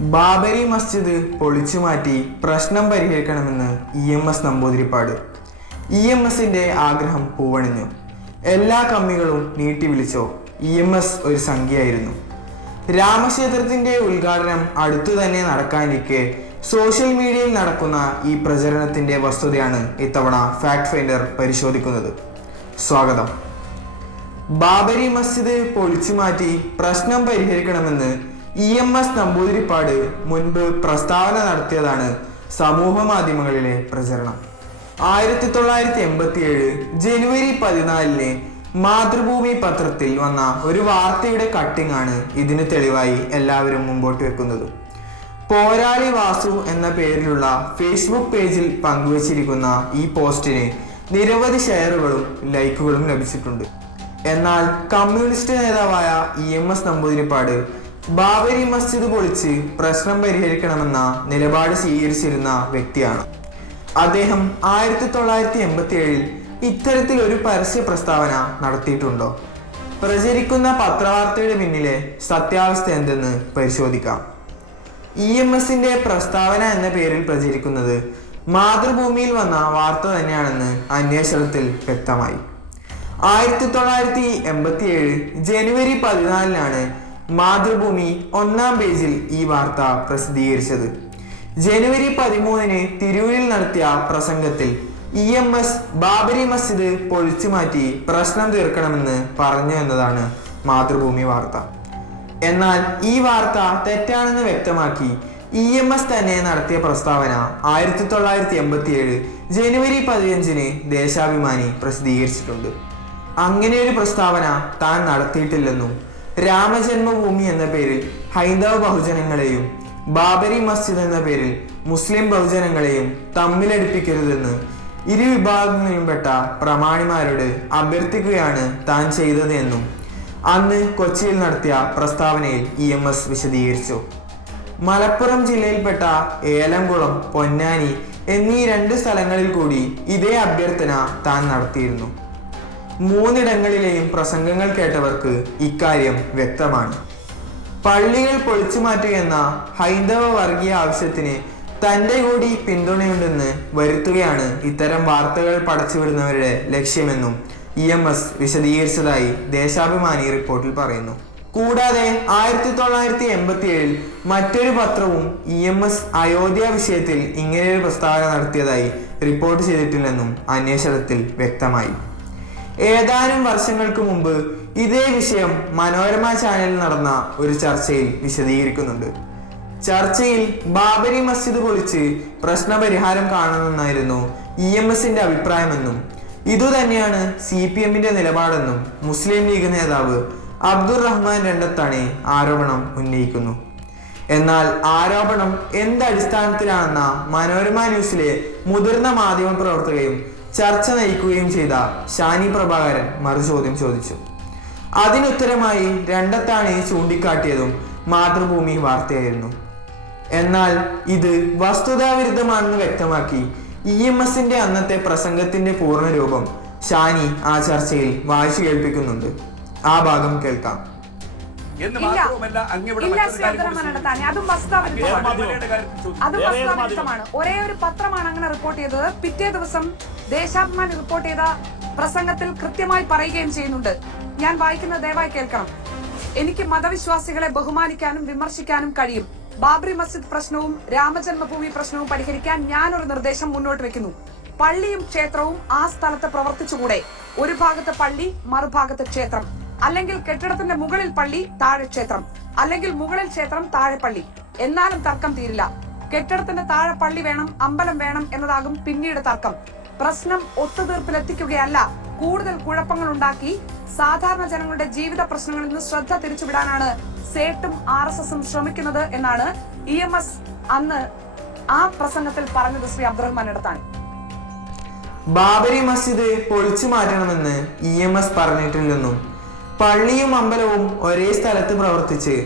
ബാബരി മസ്ജിദ് പൊളിച്ചു മാറ്റി പ്രശ്നം പരിഹരിക്കണമെന്ന് E M S Namboodiripad. E M എസിന്റെ ആഗ്രഹം പൂവണിഞ്ഞു. എല്ലാ കമ്മികളും നീട്ടി വിളിച്ചോ ഇ എം എസ് ഒരു സംഖ്യയായിരുന്നു. രാമക്ഷേത്രത്തിന്റെ ഉദ്ഘാടനം അടുത്തു തന്നെ നടക്കാനിരിക്കെ സോഷ്യൽ മീഡിയയിൽ നടക്കുന്ന ഈ പ്രചരണത്തിന്റെ വസ്തുതയാണ് ഇത്തവണ ഫാക്ട് ഫൈൻഡർ പരിശോധിക്കുന്നത്. സ്വാഗതം. ബാബരി മസ്ജിദ് പൊളിച്ചു മാറ്റി പ്രശ്നം പരിഹരിക്കണമെന്ന് ഇ എം എസ് നമ്പൂതിരിപ്പാട് മുൻപ് പ്രസ്താവന നടത്തിയതാണ് സമൂഹ മാധ്യമങ്ങളിലെ പ്രചരണം. ആയിരത്തി തൊള്ളായിരത്തി എൺപത്തി ഏഴ് ജനുവരി പതിനാലിന് മാതൃഭൂമി പത്രത്തിൽ വന്ന ഒരു വാർത്തയുടെ കട്ടിംഗ് ആണ് ഇതിന് തെളിവായി എല്ലാവരും മുമ്പോട്ട് വെക്കുന്നത്. പോരാളി വാസു എന്ന പേരിലുള്ള ഫേസ്ബുക്ക് പേജിൽ പങ്കുവച്ചിരിക്കുന്ന ഈ പോസ്റ്റിന് നിരവധി ഷെയറുകളും ലൈക്കുകളും ലഭിച്ചിട്ടുണ്ട്. എന്നാൽ കമ്മ്യൂണിസ്റ്റ് നേതാവായ E M S Namboodiripad Babri Masjid പൊളിച്ച് പ്രശ്നം പരിഹരിക്കണമെന്ന നിലപാട് സ്വീകരിച്ചിരുന്ന വ്യക്തിയാണ്. അദ്ദേഹം ആയിരത്തി തൊള്ളായിരത്തി എൺപത്തി ഏഴിൽ ഇത്തരത്തിൽ ഒരു പരസ്യ പ്രസ്താവന നടത്തിയിട്ടുണ്ടോ? പ്രചരിക്കുന്ന പത്രവാർത്തയുടെ പിന്നിലെ സത്യാവസ്ഥ എന്തെന്ന് പരിശോധിക്കാം. ഇ എം എസിന്റെ പ്രസ്താവന എന്ന പേരിൽ പ്രചരിക്കുന്നത് മാതൃഭൂമിയിൽ വന്ന വാർത്ത തന്നെയാണെന്ന് അന്വേഷണത്തിൽ വ്യക്തമായി. ആയിരത്തി തൊള്ളായിരത്തി എൺപത്തി ഏഴ് ജനുവരി പതിനാലിനാണ് മാതൃഭൂമി ഒന്നാം പേജിൽ ഈ വാർത്ത പ്രസിദ്ധീകരിച്ചത്. ജനുവരി പതിമൂന്നിന് തിരൂരിൽ നടത്തിയ പ്രസംഗത്തിൽ E M S Babri Masjid പൊളിച്ചു മാറ്റി പ്രശ്നം തീർക്കണമെന്ന് പറഞ്ഞു എന്നതാണ് മാതൃഭൂമി വാർത്ത. എന്നാൽ ഈ വാർത്ത തെറ്റാണെന്ന് വ്യക്തമാക്കി ഇ എം എസ് തന്നെ നടത്തിയ പ്രസ്താവന ആയിരത്തി തൊള്ളായിരത്തി എൺപത്തി ഏഴ് ജനുവരി പതിനഞ്ചിന് ദേശാഭിമാനി പ്രസിദ്ധീകരിച്ചിട്ടുണ്ട്. അങ്ങനെ ഒരു പ്രസ്താവന താൻ നടത്തിയിട്ടില്ലെന്നും രാമജന്മഭൂമി എന്ന പേരിൽ ഹൈന്ദവ ബഹുജനങ്ങളെയും ബാബരി മസ്ജിദ് എന്ന പേരിൽ മുസ്ലിം ബഹുജനങ്ങളെയും തമ്മിലടിപ്പിക്കരുതെന്ന് ഇരു വിഭാഗങ്ങളിലുംപ്പെട്ട പ്രമാണിമാരോട് അഭ്യർത്ഥിക്കുകയാണ് താൻ ചെയ്തത് എന്നും അന്ന് കൊച്ചിയിൽ നടത്തിയ പ്രസ്താവനയിൽ ഇ എം എസ് വിശദീകരിച്ചു. മലപ്പുറം ജില്ലയിൽപ്പെട്ട ഏലംകുളം പൊന്നാനി എന്നീ രണ്ട് സ്ഥലങ്ങളിൽ കൂടി ഇതേ അഭ്യർത്ഥന താൻ നടത്തിയിരുന്നു. മൂന്നിടങ്ങളിലെയും പ്രസംഗങ്ങൾ കേട്ടവർക്ക് ഇക്കാര്യം വ്യക്തമാണ്. പള്ളികൾ പൊളിച്ചു മാറ്റുകയെന്ന ഹൈന്ദവ വർഗീയ ആവശ്യത്തിന് തന്റെ കൂടി പിന്തുണയുണ്ടെന്ന് വരുത്തുകയാണ് ഇത്തരം വാർത്തകൾ പടച്ചുവിടുന്നവരുടെ ലക്ഷ്യമെന്നും ഇ എം എസ് വിശദീകരിച്ചതായി ദേശാഭിമാനി റിപ്പോർട്ടിൽ പറയുന്നു. കൂടാതെ ആയിരത്തി തൊള്ളായിരത്തി എൺപത്തി ഏഴിൽ മറ്റൊരു പത്രവും ഇ എം എസ് അയോധ്യ വിഷയത്തിൽ ഇങ്ങനെയൊരു പ്രസ്താവന നടത്തിയതായി റിപ്പോർട്ട് ചെയ്തിട്ടില്ലെന്നും അന്വേഷണത്തിൽ വ്യക്തമായി. ഏതാനും വർഷങ്ങൾക്ക് മുമ്പ് ഇതേ വിഷയം മനോരമ ചാനലിൽ നടന്ന ഒരു ചർച്ചയിൽ വിശദീകരിക്കുന്നുണ്ട്. ചർച്ചയിൽ ബാബരി മസ്ജിദ് പൊളിച്ച് പ്രശ്നപരിഹാരം കാണണമെന്നായിരുന്നു ഇ എം എസിന്റെ അഭിപ്രായമെന്നും ഇതുതന്നെയാണ് സി പി എമ്മിന്റെ നിലപാടെന്നും മുസ്ലിം ലീഗ് നേതാവ് അബ്ദുൾ റഹ്മാൻ രണ്ടത്താണി ആരോപണം ഉന്നയിക്കുന്നു. എന്നാൽ ആരോപണം എന്ത് അടിസ്ഥാനത്തിലാണെന്ന മനോരമ ന്യൂസിലെ മുതിർന്ന മാധ്യമ പ്രവർത്തകയും ചർച്ച നയിക്കുകയും ചെയ്ത ഷാനി പ്രഭാകരൻ മറുചോദ്യം ചോദിച്ചു. അതിനുത്തരമായി രണ്ടത്താണി ചൂണ്ടിക്കാട്ടിയതും മാതൃഭൂമി വാർത്തയായിരുന്നു. എന്നാൽ ഇത് വസ്തുതാവിരുദ്ധമാണെന്ന് വ്യക്തമാക്കി ഇ എം എസിന്റെ അന്നത്തെ പ്രസംഗത്തിന്റെ പൂർണരൂപം ഷാനി ആ ചർച്ചയിൽ വായിച്ചു കേൾപ്പിക്കുന്നുണ്ട്. ആ ഭാഗം കേൾക്കാം. എന്ന്. മാത്രവുമല്ല അതും ഒരേ ഒരു പത്രമാണ് അങ്ങനെ റിപ്പോർട്ട് ചെയ്തത്. പിറ്റേ ദിവസം ദേശാഭിമാനി റിപ്പോർട്ട് ചെയ്ത പ്രസംഗത്തിൽ കൃത്യമായി പറയുകയും ചെയ്യുന്നുണ്ട്. ഞാൻ വായിക്കുന്നത് ദയവായി കേൾക്കണം. എനിക്ക് മതവിശ്വാസികളെ ബഹുമാനിക്കാനും വിമർശിക്കാനും കഴിയും. ബാബറി മസ്ജിദ് പ്രശ്നവും രാമജന്മഭൂമി പ്രശ്നവും പരിഹരിക്കാൻ ഞാൻ ഒരു നിർദ്ദേശം മുന്നോട്ട് വെക്കുന്നു. പള്ളിയും ക്ഷേത്രവും ആ സ്ഥലത്ത് പ്രവർത്തിച്ചുകൂടെ? ഒരു ഭാഗത്ത് പള്ളി മറുഭാഗത്ത് ക്ഷേത്രം. അല്ലെങ്കിൽ കെട്ടിടത്തിന്റെ മുകളിൽ പള്ളി താഴെ ക്ഷേത്രം. അല്ലെങ്കിൽ മുകളിൽ ക്ഷേത്രം താഴെ പള്ളി. എന്നാലും തർക്കം തീരില്ല. കെട്ടിടത്തിന്റെ താഴെ പള്ളി വേണം അമ്പലം വേണം എന്നതാകും പിന്നീട് തർക്കം. പ്രശ്നം ഒത്തുതീർപ്പിലെത്തിക്കുകയല്ല. കൂടുതൽ കുഴപ്പങ്ങൾ ഉണ്ടാക്കി സാധാരണ ജനങ്ങളുടെ ജീവിത പ്രശ്നങ്ങളിൽ നിന്ന് ശ്രദ്ധ തിരിച്ചുവിടാനാണ് സേട്ടും ആർ എസ് എസും ശ്രമിക്കുന്നത് എന്നാണ് ഇ എം എസ് അന്ന് ആ പ്രസംഗത്തിൽ പറഞ്ഞത് ശ്രീ അബ്ദുറഹ്മാൻ എടുത്താണ് ബാബരി മസ്ജിദ് പൊളിച്ചു മാറ്റണമെന്ന് ഇ എം എസ് പറഞ്ഞിട്ടില്ലെന്നും പള്ളിയും അമ്പലവും ഒരേ സ്ഥലത്ത് പ്രവർത്തിച്ച്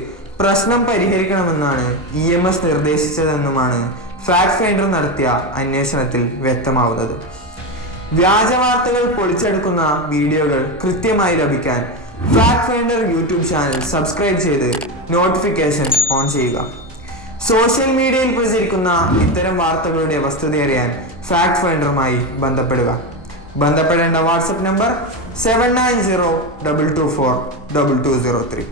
പ്രശ്നം പരിഹരിക്കണമെന്നാണ് ഇ എം എസ് നിർദ്ദേശിച്ചതെന്നുമാണ് ഫാക്ട് ഫൈൻഡർ നടത്തിയ അന്വേഷണത്തിൽ വ്യക്തമാവുന്നത്. വ്യാജവാർത്തകൾ പൊളിച്ചെടുക്കുന്ന വീഡിയോകൾ കൃത്യമായി ലഭിക്കാൻ fact finder YouTube channel subscribe ചെയ്ത് നോട്ടിഫിക്കേഷൻ ഓൺ ചെയ്യുക. സോഷ്യൽ മീഡിയയിൽ പ്രചരിക്കുന്ന ഇത്തരം വാർത്തകളുടെ വസ്തുത അറിയാൻ ഫാക്ട് ഫൈൻഡറുമായി ബന്ധപ്പെടുക. ബന്ധപ്പെടേണ്ട WhatsApp number seven nine zero double two four double two zero three